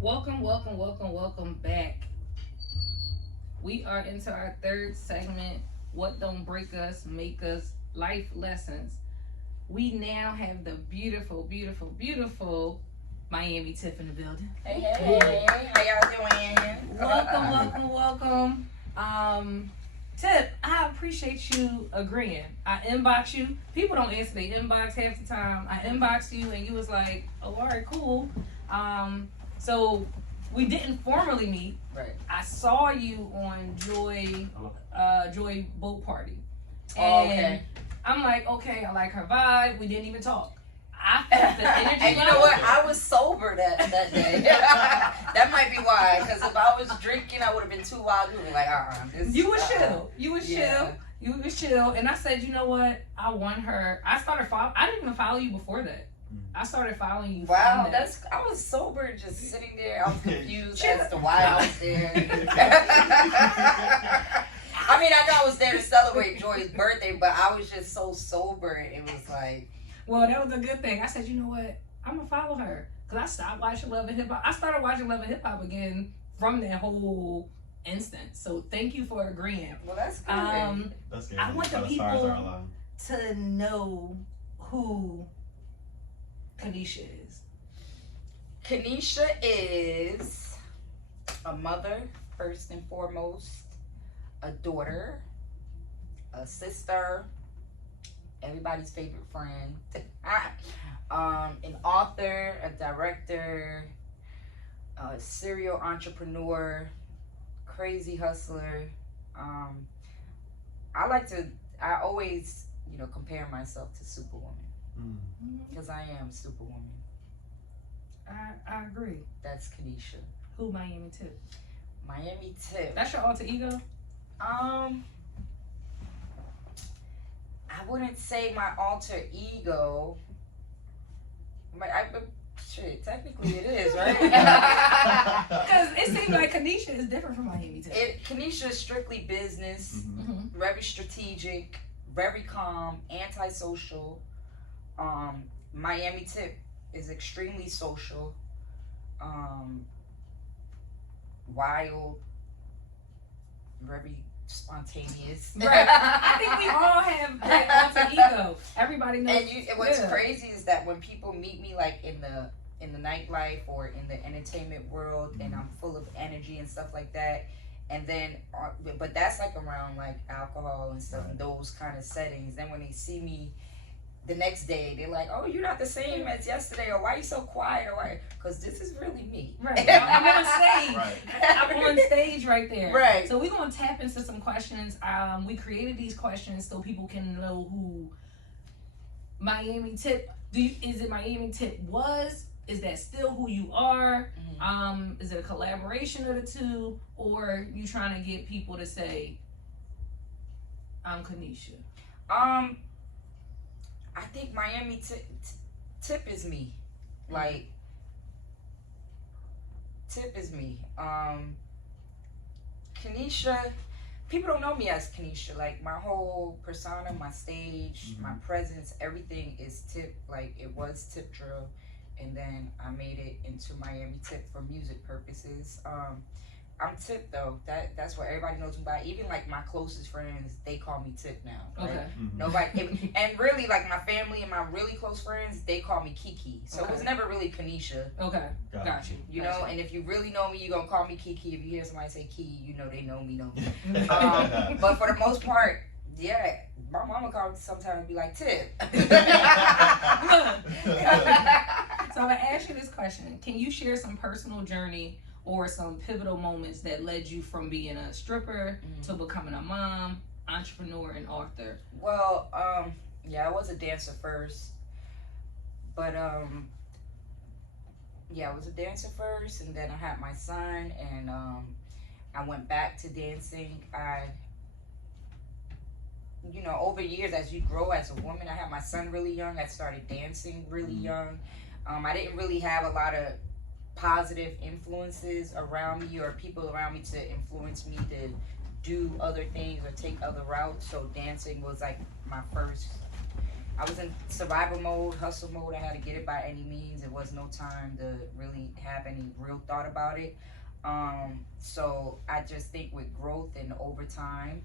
Welcome back. We are into our third segment. What don't break us, make us life lessons. We now have the beautiful Miami Tiff in the building. Hey, how y'all doing? Welcome. Tip, I appreciate you agreeing. I inbox you. People don't answer their inbox half the time. I inboxed you and you was like, oh, all right, cool. So we didn't formally meet. Right. I saw you on Joy Boat Party. And Okay. I'm like, okay, I like her vibe. We didn't even talk. I felt the energy. And you know what? I was sober that day. That might be why. Because if I was drinking, I would have been too wild. You were like, You was chill. You was chill. You was chill. And I said, you know what? I want her. I didn't even follow you before that. I started following you. Wow, I was sober, just sitting there. I was confused as to why I was there. I mean, I know I was there to celebrate Joy's birthday, but I was just so sober. It was like, well, that was a good thing. I said, you know what? I'm gonna follow her because I stopped watching Love and Hip Hop. I started watching Love and Hip Hop again from that whole instance. So thank you for agreeing. Well, that's good. That's good. I want the people to know who Kenisha is. Kenisha is a mother, first and foremost, a daughter, a sister, everybody's favorite friend, an author, a director, a serial entrepreneur, crazy hustler. I always, compare myself to Superwoman. Because I am Superwoman. I agree. That's Kenisha. Who Miami Tip? Miami Tip. That's your alter ego? I wouldn't say my alter ego. Technically it is, right? Because it seems like Kenisha is different from Miami Tip. Kenisha is strictly business, very strategic, very calm, antisocial. Miami Tip is extremely social, wild, very spontaneous. Right. I think we all have that alter ego. Everybody knows. And what's crazy is that when people meet me, like in the nightlife or in the entertainment world, and I'm full of energy and stuff like that, and then but that's like around like alcohol and stuff, and those kind of settings. Then when they see me the next day, they're like, oh, you're not the same as yesterday, or why are you so quiet, or why? Because this is really me. Right. I'm on stage. Right. I'm on stage right there. Right. So we're going to tap into some questions. We created these questions so people can know who Miami Tip, is it Miami Tip was? Is that still who you are? Is it a collaboration of the two? Or you trying to get people to say, I'm Kenisha? I think Miami Tip is me. Like, Tip is me. Kenisha, people don't know me as Kenisha. Like, my whole persona, my stage, my presence, everything is Tip. Like, it was Tip Drill, and then I made it into Miami Tip for music purposes. I'm Tip though. That's what everybody knows me by. Even like my closest friends, they call me Tip now. Right? Okay. Nobody, and really like my family and my really close friends, they call me Kiki. So it was never really Kenisha. Okay. Got you. You know, and if you really know me, you gonna call me Kiki. If you hear somebody say Key, you know they know me. But for the most part, yeah, my mama called me sometimes and be like Tip. So I'm gonna ask you this question: can you share some personal journey or some pivotal moments that led you from being a stripper to becoming a mom, entrepreneur, and author? Well, yeah, I was a dancer first, but yeah, I was a dancer first, and then I had my son, and I went back to dancing. Over years, as you grow as a woman, I had my son really young. I started dancing really young. I didn't really have a lot of positive influences around me or people around me to influence me to do other things or take other routes. So dancing was like my first I was in survival mode, hustle mode. I had to get it by any means. It was no time to really have any real thought about it. So I just think with growth and over time,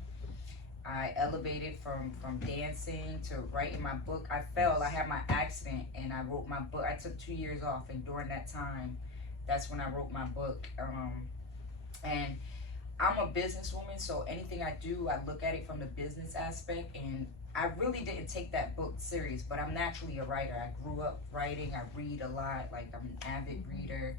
I elevated from dancing to writing my book. I had my accident, and I wrote my book. I took 2 years off, and during that time, that's when I wrote my book. And I'm a businesswoman, so anything I do, I look at it from the business aspect, and I really didn't take that book serious, but I'm naturally a writer. I grew up writing. I read a lot. Like, I'm an avid reader.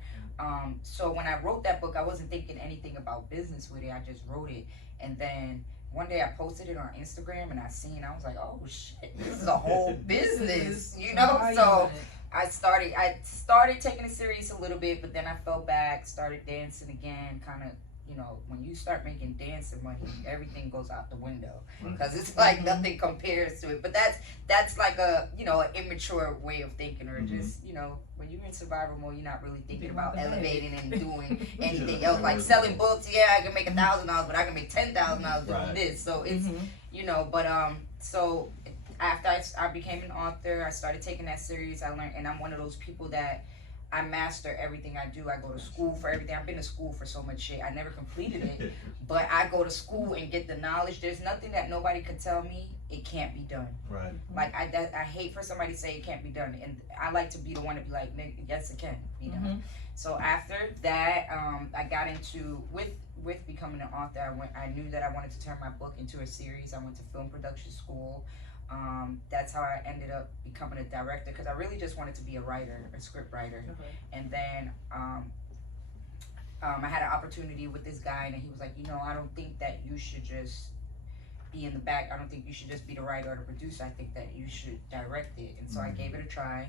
So when I wrote that book, I wasn't thinking anything about business with it. I just wrote it. And then one day I posted it on Instagram, and I was like, oh shit, this is a whole business, you know? So I started taking it serious a little bit, but then I fell back, started dancing again, kind of, you know, when you start making dancing money, everything goes out the window, because it's like nothing compares to it. But that's like a, you know, an immature way of thinking, or just, you know, when you're in survival mode, you're not really thinking about elevating and doing anything else. Like selling books, yeah, I can make $1,000, but I can make $10,000 doing this. So it's, you know, but so after I became an author, I started taking that serious. I learned, and I'm one of those people that I master everything I do. I go to school for everything. I've been to school for so much shit. I never completed it, but I go to school and get the knowledge. There's nothing that nobody could tell me it can't be done. Right. Like, I hate for somebody to say it can't be done, and I like to be the one to be like, yes, it can be done. So after that, I got into with becoming an author. I knew that I wanted to turn my book into a series. I went to film production school. That's how I ended up becoming a director, because I really just wanted to be a writer, a script writer. And then I had an opportunity with this guy, and he was like, you know, I don't think that you should just be in the back. I don't think you should just be the writer or the producer. I think that you should direct it. And so I gave it a try,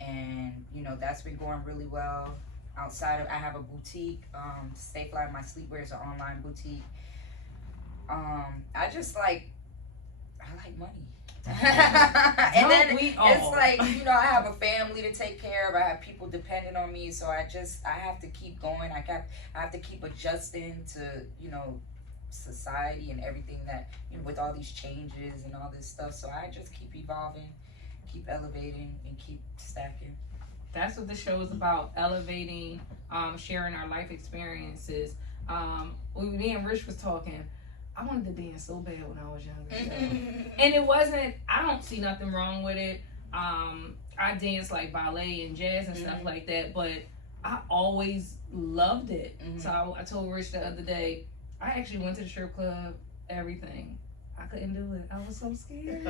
and you know, that's been going really well. Outside of, I have a boutique, Stay Fly My Sleepwear is an online boutique. I like money. And then it's like, you know, I have a family to take care of. I have people depending on me, so I have to keep going. I have to keep adjusting to, you know, society and everything that, you know, with all these changes and all this stuff. So I just keep evolving, keep elevating, and keep stacking. That's what the show is about, elevating, sharing our life experiences. When me and Rich was talking, I wanted to dance so bad when I was younger. And it wasn't, I don't see nothing wrong with it. I dance like ballet and jazz and stuff like that, but I always loved it. So I told Rich the other day, I actually went to the strip club, everything. I couldn't do it. I was so scared.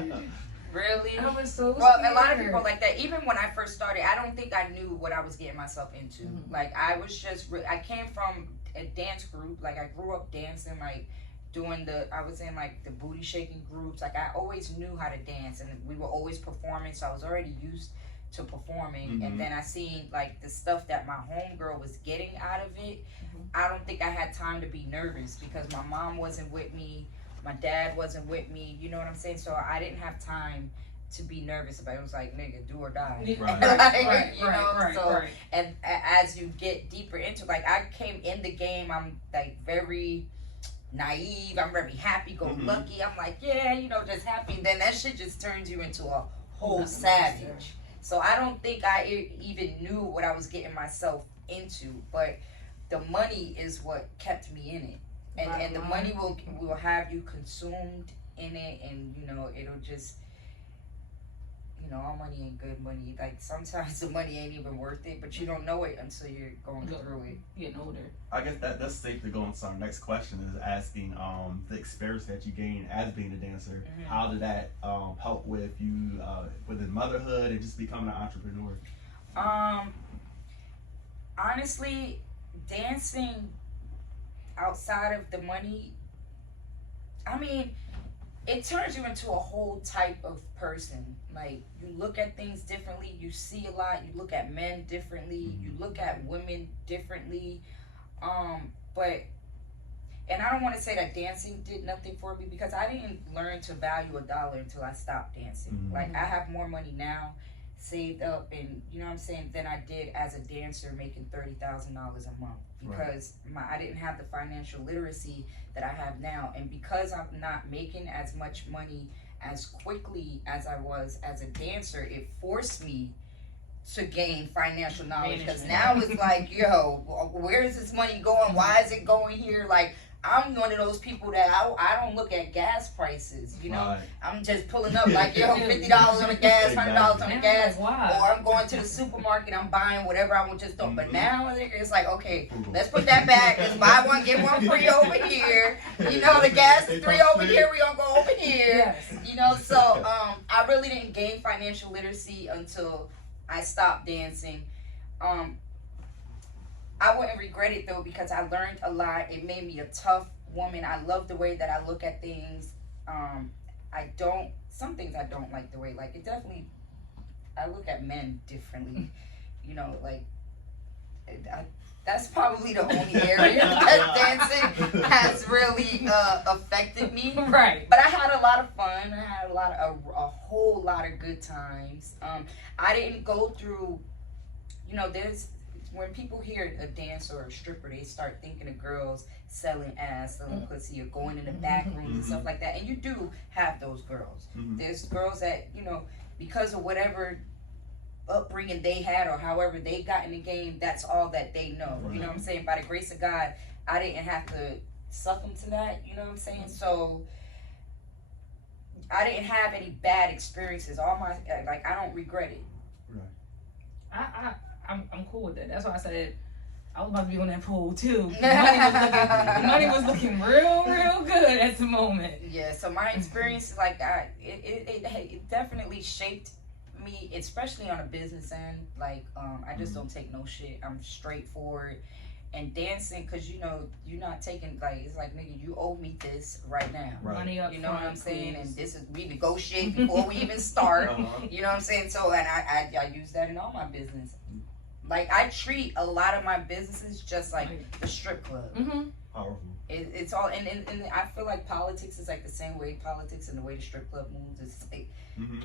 Really? I was so Well, scared. a lot of people like that. Even when I first started, I don't think I knew what I was getting myself into. Like, I was just, I came from a dance group. Like, I grew up dancing, like, I was in like the booty shaking groups. Like, I always knew how to dance, and we were always performing, so I was already used to performing. And then I seen like the stuff that my homegirl was getting out of it. I don't think I had time to be nervous, because my mom wasn't with me, my dad wasn't with me, you know what I'm saying? So I didn't have time to be nervous about it. It was like, nigga, do or die. And as you get deeper into, like, I came in the game, I'm like very naive, I'm very happy go lucky. I'm like, yeah, you know, just happy. And then that shit just turns you into a whole savage. So I don't think I even knew what I was getting myself into, but the money is what kept me in it. And the money will have you consumed in it, and you know, it'll just, you know, all money ain't good money. Like, sometimes the money ain't even worth it, but you don't know it until you're going through it. Getting older. I guess that's safe to go into our next question, is asking the experience that you gained as being a dancer. How did that help with you within motherhood and just becoming an entrepreneur? Honestly, dancing outside of the money, I mean, it turns you into a whole type of person. Like, you look at things differently, you see a lot, you look at men differently, you look at women differently. And I don't want to say that dancing did nothing for me, because I didn't learn to value a dollar until I stopped dancing. Like, I have more money now saved up, and you know what I'm saying, than I did as a dancer making $30,000 a month, because I didn't have the financial literacy that I have now. And because I'm not making as much money as quickly as I was as a dancer, it forced me to gain financial knowledge, because now it's like, yo, where is this money going? Why is it going here? Like, I'm one of those people that I don't look at gas prices, you know. Right. I'm just pulling up like, yo, $50 on the gas, $100 on the gas, or I'm going to the supermarket, I'm buying whatever I want, just don't. But now it's like, okay, let's put that back. Let's buy one, get one free over here. You know, the gas is $3 over here. We gonna go over here. You know, so I really didn't gain financial literacy until I stopped dancing. I wouldn't regret it though, because I learned a lot. It made me a tough woman. I love the way that I look at things. Some things I don't like the way, like it definitely, I look at men differently. You know, like that's probably the only area that dancing has really affected me. Right. But I had a lot of fun. I had a whole lot of good times. I didn't go through, you know, when people hear a dancer or a stripper, they start thinking of girls selling ass, selling pussy, or going in the back rooms and stuff like that. And you do have those girls. There's girls that, you know, because of whatever upbringing they had or however they got in the game, that's all that they know. You know what I'm saying? By the grace of God, I didn't have to suck them to that. You know what I'm saying? So I didn't have any bad experiences. I don't regret it. Right. I'm cool with that. That's why I said I was about to be on that pool too. The money was looking real good at the moment. Yeah, so my experience, like, it definitely shaped me, especially on a business end. Like, I just don't take no shit. I'm straightforward. And dancing, because, you know, you're not taking, like, it's like, nigga, you owe me this right now. Right. Money up, you know what I'm saying? And this is, we negotiate before we even start. You know what I'm saying? So, and I use that in all my business. Like, I treat a lot of my businesses just like the strip club. Powerful. It's all, and I feel like politics is like the same way politics and the way the strip club moves. It's like,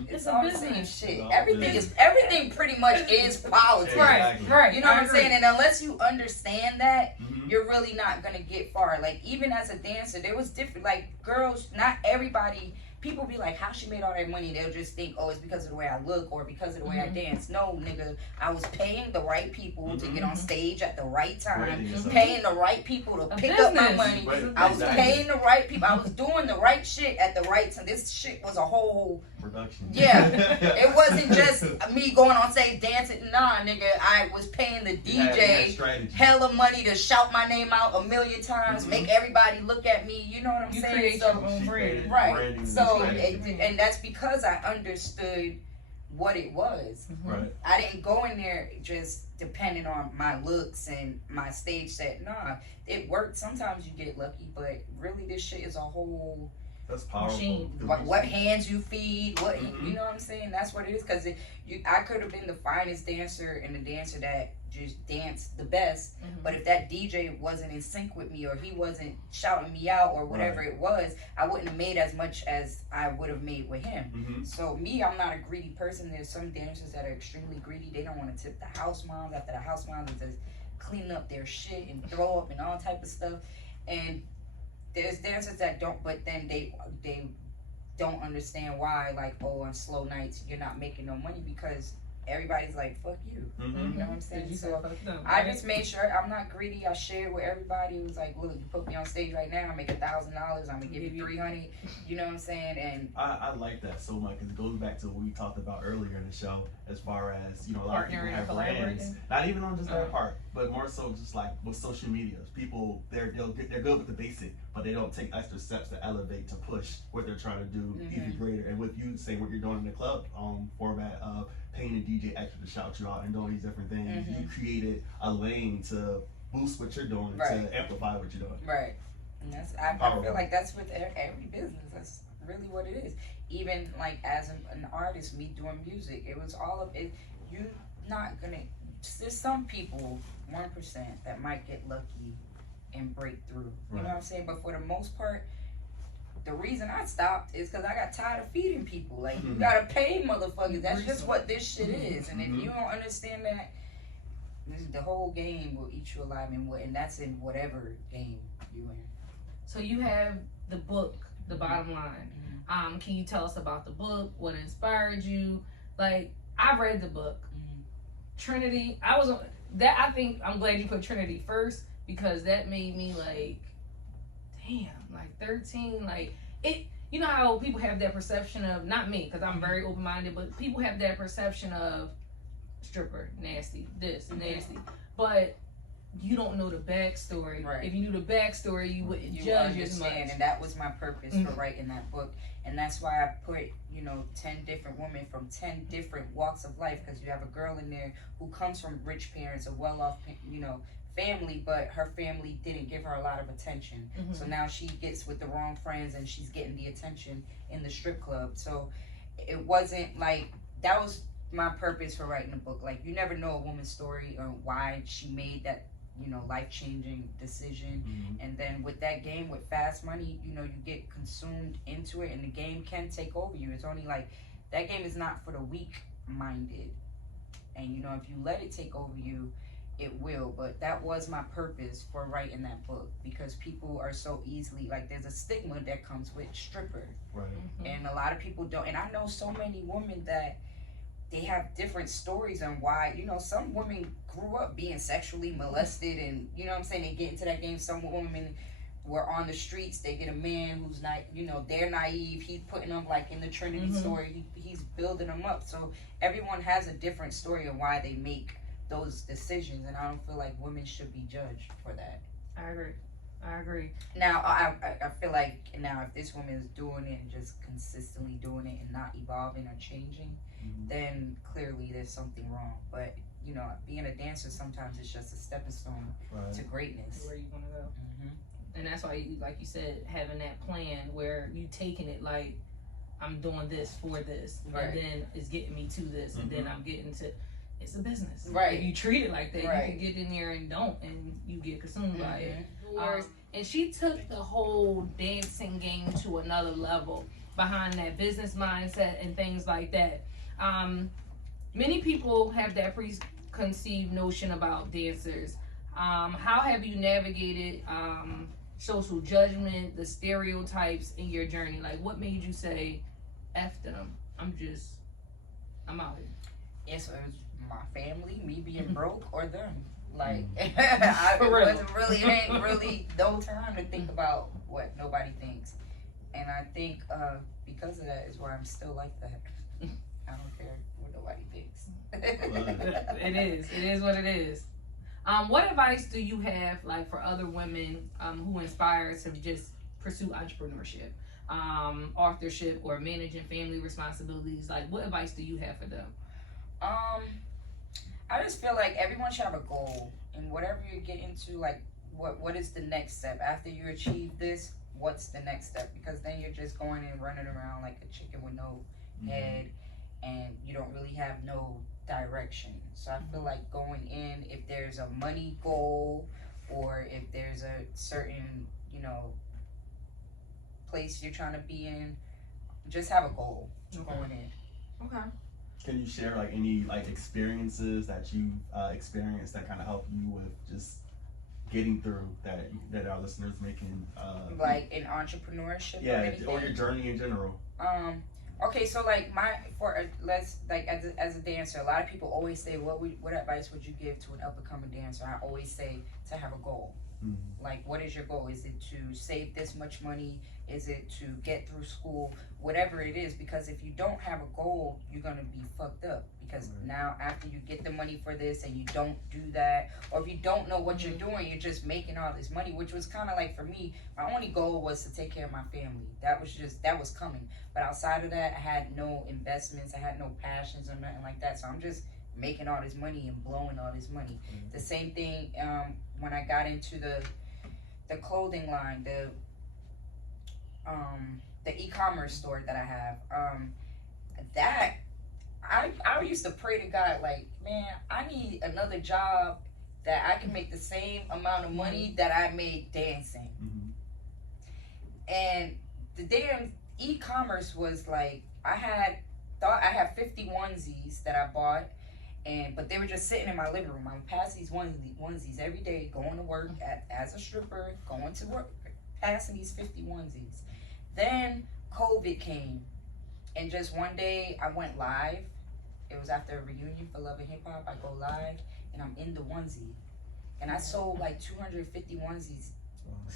it's all the same shit. Everything pretty much is politics. Right. You know what I'm saying? And unless you understand that, you're really not gonna get far. Like, even as a dancer, there was different, like, girls, not everybody. People be like, how she made all that money? They'll just think, oh, it's because of the way I look or because of the way I dance. No, nigga, I was paying the right people to get on stage at the right time, paying the right people to pick up my money. I was paying the right people. I was doing the right shit at the right time. This shit was a whole production. Yeah, it wasn't just me going on stage dancing. Nah, nigga, I was paying the DJ hella money to shout my name out a million times, make everybody look at me. You know what I'm saying? Create your own brand. Right. So. And that's because I understood what it was. Right. I didn't go in there just depending on my looks and my stage set. Nah, it worked. Sometimes you get lucky, but really this shit is a whole That's powerful. machine. What hands you feed, what you know what I'm saying? That's what it is. Because I could have been the finest dancer and the dancer that just danced the best, but if that DJ wasn't in sync with me or he wasn't shouting me out or whatever it was, I wouldn't have made as much as I would have made with him. So me, I'm not a greedy person. There's some dancers that are extremely greedy. They don't want to tip the house moms after the house moms is just cleaning up their shit and throw up and all type of stuff. And there's dancers that don't, but then they don't understand why, like, oh, on slow nights you're not making no money because everybody's like, fuck you. You know what I'm saying? So I just made sure I'm not greedy. I shared with everybody. It was like, look, you put me on stage right now, I make $1,000. I'm gonna give you $300. You know what I'm saying? And I like that so much because it goes back to what we talked about earlier in the show, as far as, you know, a lot of people have brands, not even on just that part, but more so just like with social media. People they're good with the basic, but they don't take extra steps to elevate, to push what they're trying to do even greater. And with you saying what you're doing in the club format of paying a DJ extra to shout you out and doing these different things, you created a lane to boost what you're doing, to amplify what you're doing. Right. And I feel like that's with every business. That's really what it is. Even like as an artist, me doing music, it was all of it. You're not gonna. There's some people, 1%, that might get lucky and break through. You know what I'm saying? But for the most part, the reason I stopped is because I got tired of feeding people. Like, you gotta pay motherfuckers. That's just what this shit is. And if you don't understand that, the whole game will eat you alive, and that's in whatever game you in. So you have the book, the bottom line. Can you tell us about the book? What inspired you? Like, I read the book. Trinity, I think I'm glad you put Trinity first, because that made me like, damn, like 13, like it. You know how people have that perception of, not me, because I'm very open-minded, but people have that perception of stripper, nasty, this, nasty. But you don't know the backstory. Right. If you knew the backstory, you wouldn't judge as much. And that was my purpose for writing that book. And that's why I put, 10 different women from 10 different walks of life, because you have a girl in there who comes from rich parents, a well-off, family, but her family didn't give her a lot of attention. So now she gets with the wrong friends and she's getting the attention in the strip club. So it wasn't like, that was my purpose for writing the book. Like, you never know a woman's story or why she made that, life-changing decision. And then with that game, with fast money, you get consumed into it, and the game can take over you. It's only like, that game is not for the weak-minded. And, if you let it take over you, it will. But that was my purpose for writing that book, because people are so easily, like, there's a stigma that comes with stripper. Right. And a lot of people don't. And I know so many women that they have different stories on why, some women grew up being sexually molested, and, they get into that game. Some women were on the streets, they get a man who's not, they're naive, he's putting them like in the Trinity story, he's building them up. So everyone has a different story of why they make those decisions, and I don't feel like women should be judged for that. I agree. Now, I feel like now if this woman is doing it and just consistently doing it and not evolving or changing, then clearly there's something wrong. But, being a dancer, sometimes it's just a stepping stone to greatness. Where you want to go. And that's why, like you said, having that plan where you taking it like, I'm doing this for this, and then it's getting me to this, and then I'm getting to... It's a business. Right. If you treat it like that, you can get in there and don't, and you get consumed by it. And she took the whole dancing game to another level behind that business mindset and things like that. Many people have that preconceived notion about dancers. How have you navigated social judgment, the stereotypes in your journey? Like, what made you say, F them, I'm out here? Yes, it was my family, me being broke, or them. Like, it ain't really no time to think about what nobody thinks. And I think because of that is why I'm still like that. I don't care what nobody thinks. It is what it is. What advice do you have, like, for other women who inspire to just pursue entrepreneurship, authorship, or managing family responsibilities? Like, what advice do you have for them? I just feel like everyone should have a goal, and whatever you get into, like, what is the next step after you achieve this? What's the next step? Because then you're just going and running around like a chicken with no head, and you don't really have no direction. So I feel like going in, if there's a money goal, or if there's a certain place you're trying to be in, just have a goal going in. Okay. Can you share like any like experiences that you've experienced that kind of help you with just getting through that our listeners making like in entrepreneurship? Or your journey in general. Okay, so like as a dancer, a lot of people always say, what advice would you give to an up and coming dancer? I always say to have a goal. Like, what is your goal? Is it to save this much money? Is it to get through school? Whatever it is, because if you don't have a goal, you're gonna be fucked up. Because now after you get the money for this and you don't do that, or if you don't know what you're doing, you're just making all this money, which was kind of like, for me, my only goal was to take care of my family. That was coming. But outside of that, I had no investments, I had no passions or nothing like that. So I'm just making all this money and blowing all this money. The same thing when I got into the clothing line, the e-commerce store that I have, I used to pray to God, like, man, I need another job that I can make the same amount of money that I made dancing. And the damn e-commerce was like, I had 50 onesies that I bought, but they were just sitting in my living room. I would pass these onesies every day, going to work as a stripper, going to work, passing these 50 onesies. Then COVID came, and just one day I went live. It was after a reunion for Love and Hip Hop. I go live, and I'm in the onesie, and I sold like 250 onesies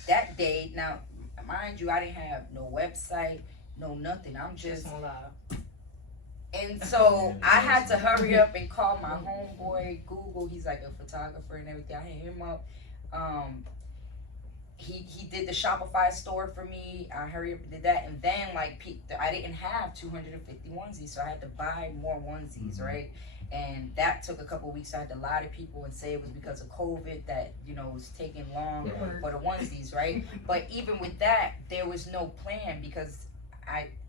that day. Now, mind you, I didn't have no website, no nothing. I'm just and so I had to hurry up and call my homeboy Google. He's like a photographer and everything. I hit him up. He did the Shopify store for me. I hurry up and did that, and then like I didn't have 250 onesies, so I had to buy more onesies, right? And that took a couple weeks. I had to lie to people and say it was because of COVID that it was taking long for the onesies, right? But even with that, there was no plan because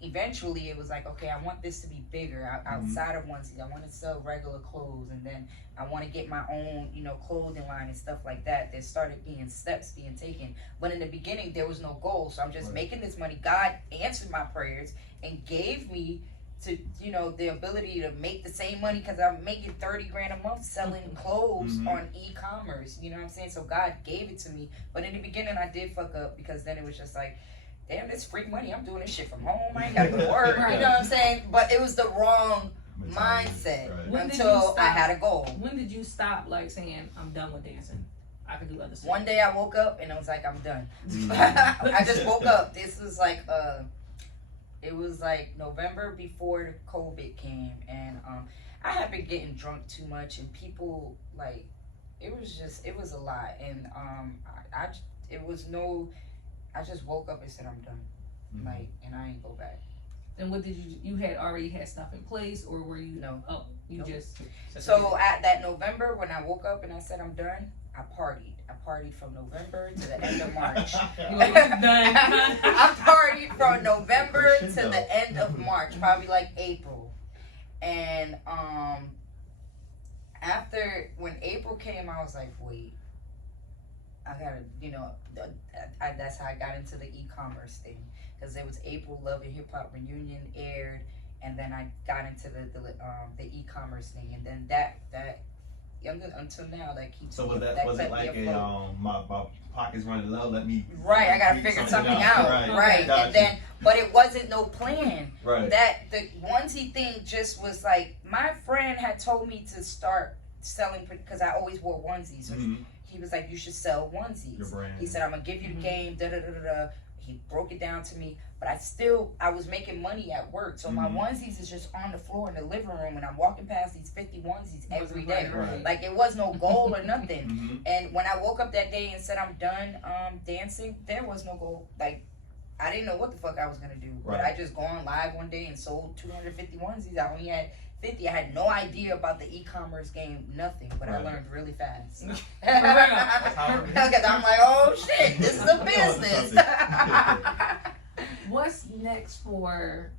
eventually it was like, okay, I want this to be bigger outside of onesies. I want to sell regular clothes, and then I want to get my own, clothing line and stuff like that. There started being steps being taken, but in the beginning there was no goal. So I'm just making this money. God answered my prayers and gave me the ability to make the same money because I'm making 30 grand a month selling clothes on e-commerce. You know what I'm saying? So God gave it to me, but in the beginning I did fuck up because then it was just like, damn, this free money. I'm doing this shit from home. I ain't gotta go to work. You know what I'm saying? But it was the wrong mindset until I had a goal. When did you stop saying, I'm done with dancing? I can do other stuff. One day I woke up and I was like, I'm done. I just woke up. This was it was like November before the COVID came, and I had been getting drunk too much, and people it was a lot, and I just woke up and said I'm done, and I ain't go back. And what did you had already had stuff in place, or were you? No. Oh, you just. So at that November when I woke up and I said I'm done, I partied. I partied from November to the end of March. I partied from November to the end of March, probably like April. And when April came, I was like, wait, I gotta, that's how I got into the e-commerce thing. Because it was April, Love and Hip Hop Reunion aired, and then I got into the e-commerce thing, and then that until now that keeps. So was it like my pockets running low? Let me. Right, I gotta figure something out. Right, and then, but it wasn't no plan. Right. That the onesie thing just was like, my friend had told me to start selling because I always wore onesies. So he was like, you should sell onesies. Your brand. He said, I'm gonna give you the game. He broke it down to me, but I was making money at work, so my onesies is just on the floor in the living room, and I'm walking past these 50 onesies every day. Right. Like it was no goal or nothing. And when I woke up that day and said I'm done dancing, there was no goal. Like I didn't know what the fuck I was gonna do, but I just gone live one day and sold 250 onesies. I only had 50. I had no idea about the e-commerce game, nothing, but I learned really fast. Because I'm like, oh shit, this is a business. What's next for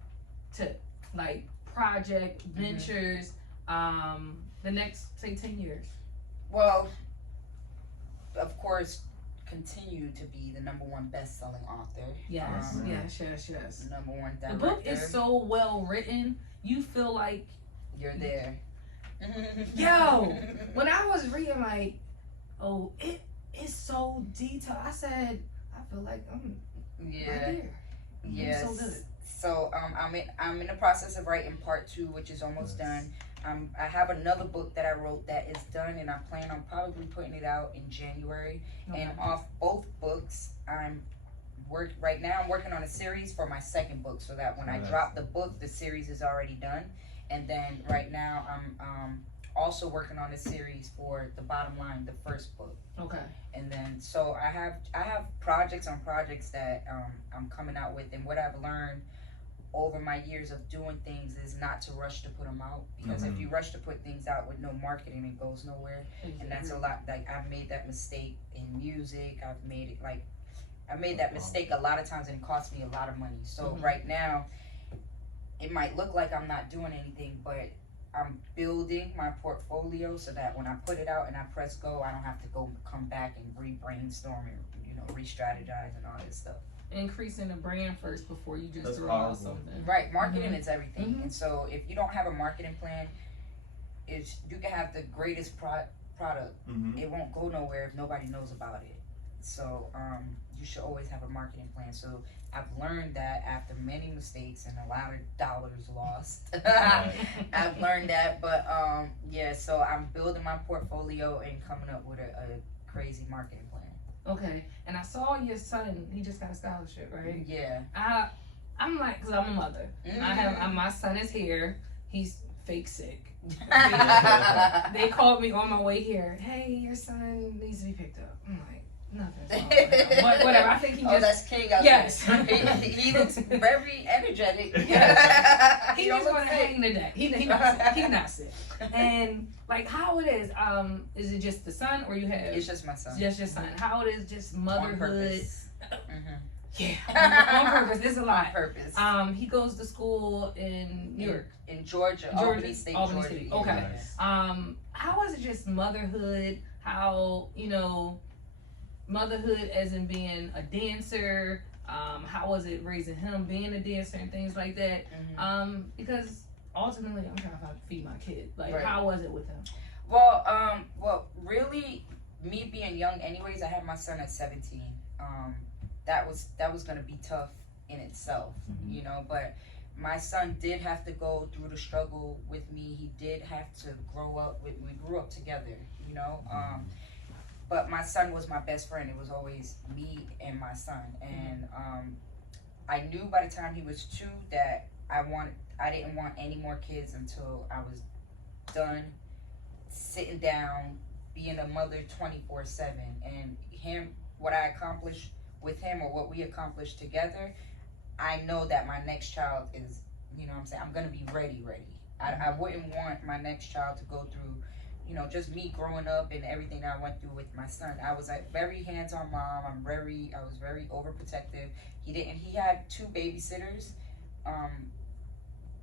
project ventures? The next, say, 10 years. Well, of course, continue to be the #1 best-selling author. Yes, yes. #1 director. The book is so well written. You feel like you're there. Yo, when I was reading, it's so detailed. I said, I feel like I'm right there. Yes. So good. So I'm in the process of writing part 2, which is almost done. I have another book that I wrote that is done, and I plan on probably putting it out in January. Okay. And off both books, right now I'm working on a series for my second book, so that when I drop the book, the series is already done. And then right now I'm also working on a series for The Bottom Line, the first book. Okay. And then so I have projects on projects that I'm coming out with, and what I've learned over my years of doing things is not to rush to put them out, because if you rush to put things out with no marketing, it goes nowhere. And that's a lot. Like I've made that mistake in music. I made that mistake a lot of times, and it cost me a lot of money. So right now it might look like I'm not doing anything, but I'm building my portfolio so that when I put it out and I press go, I don't have to come back and re-brainstorm and re-strategize and all this stuff. Increasing the brand first before you just throw out something. Right, marketing is everything. And so if you don't have a marketing plan, you can have the greatest product. It won't go nowhere if nobody knows about it. So you should always have a marketing plan. So I've learned that after many mistakes and a lot of dollars lost. I've learned that, but yeah. So I'm building my portfolio and coming up with a crazy marketing plan. Okay, and I saw your son. He just got a scholarship, right? Yeah. I'm like, cause I'm a mother. My son is here. He's fake sick. They called me on my way here. Hey, your son needs to be picked up. I'm like, nothing's wrong with him. But whatever. I think he just. Oh, that's King. Yes. He looks very energetic. Yes. He just want to hang today. He's not sick. And like, how it is it just the son, or you have? It's just my son. Just your son. How it is just motherhood. Yeah, on purpose. There's a lot. On purpose. He goes to school in New York. In Georgia. Albany State, Georgia. State. Okay. Nice. How is it just motherhood? How, motherhood as in being a dancer? How was it raising him being a dancer and things like that? Because ultimately I'm trying to feed my kid. Like, right. How was it with him? Well, really, me being young anyways, I had my son at 17. That was gonna be tough in itself, but my son did have to go through the struggle with me. He did have to grow up we grew up together, but my son was my best friend. It was always me and my son, and I knew by the time he was 2 that I didn't want any more kids until I was done sitting down being a mother 24/7. And what I accomplished with him, or what we accomplished together, I know that my next child is, I'm gonna be ready. I wouldn't want my next child to go through, just me growing up and everything I went through with my son. I was a very hands-on mom. I was very overprotective. He had 2 babysitters.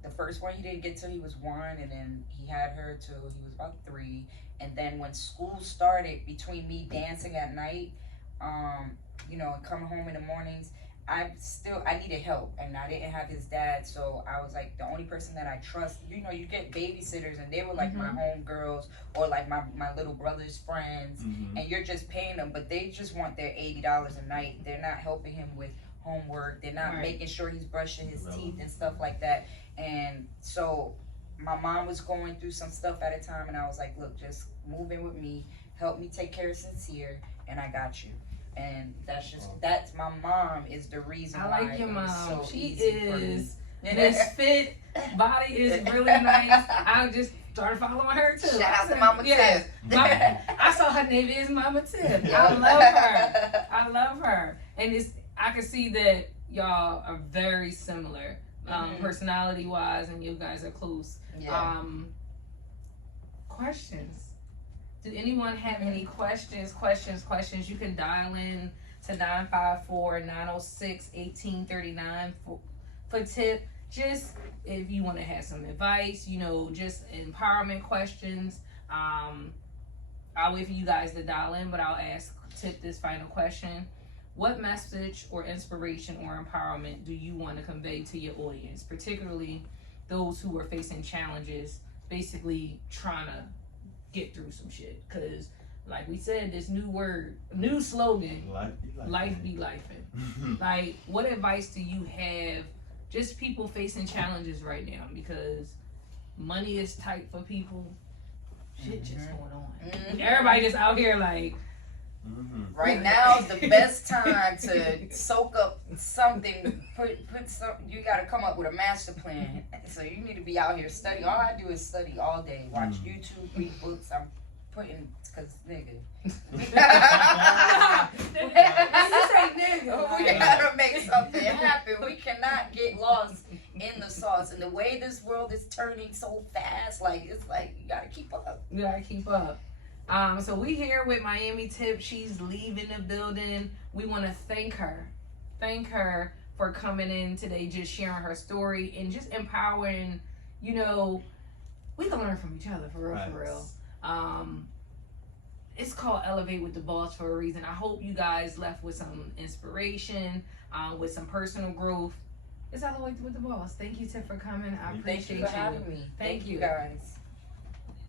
The first one he didn't get till he was 1, and then he had her till he was about 3. And then when school started, between me dancing at night, and coming home in the mornings, I needed help, and I didn't have his dad, so I was like the only person that I trust. You get babysitters, and they were like my home girls, or like my little brother's friends, and you're just paying them, but they just want their $80 a night. They're not helping him with homework. They're not making sure he's brushing his teeth and stuff like that. And so my mom was going through some stuff at a time, and I was like, look, just move in with me, help me take care of Sincere, and I got you. And that's my mom is the reason why. I like your mom. So she is misfit. Body is really nice. I just started following her too. Shout out to Mama Tip. I saw her name is Mama Tip. I love her. And I can see that y'all are very similar, personality wise, and you guys are close. Yeah. Questions. Did anyone have any questions? You can dial in to 954-906-1839 for Tip. Just if you want to have some advice, just empowerment questions. I'll wait for you guys to dial in, but I'll ask Tip this final question. What message or inspiration or empowerment do you want to convey to your audience, particularly those who are facing challenges, basically trying to get through some shit? Because like we said, this new slogan, life be lifing. Like, what advice do you have, just people facing challenges right now? Because money is tight for people. Shit just going on. Everybody just out here like, right now is the best time to soak up something. You got to come up with a master plan. So you need to be out here studying. All I do is study all day, watch YouTube, read books. I'm putting, because nigga. You say nigga. We gotta make something happen. We cannot get lost in the sauce. And the way this world is turning so fast, it's like you gotta keep up. You gotta keep up. So we here with Miami Tip. She's leaving the building. We want to thank her for coming in today, just sharing her story and just empowering. We can learn from each other, for real. It's called Elevate with the Boss for a reason. I hope you guys left with some inspiration, with some personal growth. It's Elevate with the Boss. Thank you, Tip, for coming. I appreciate you. Thank you for having me. Thank you, guys.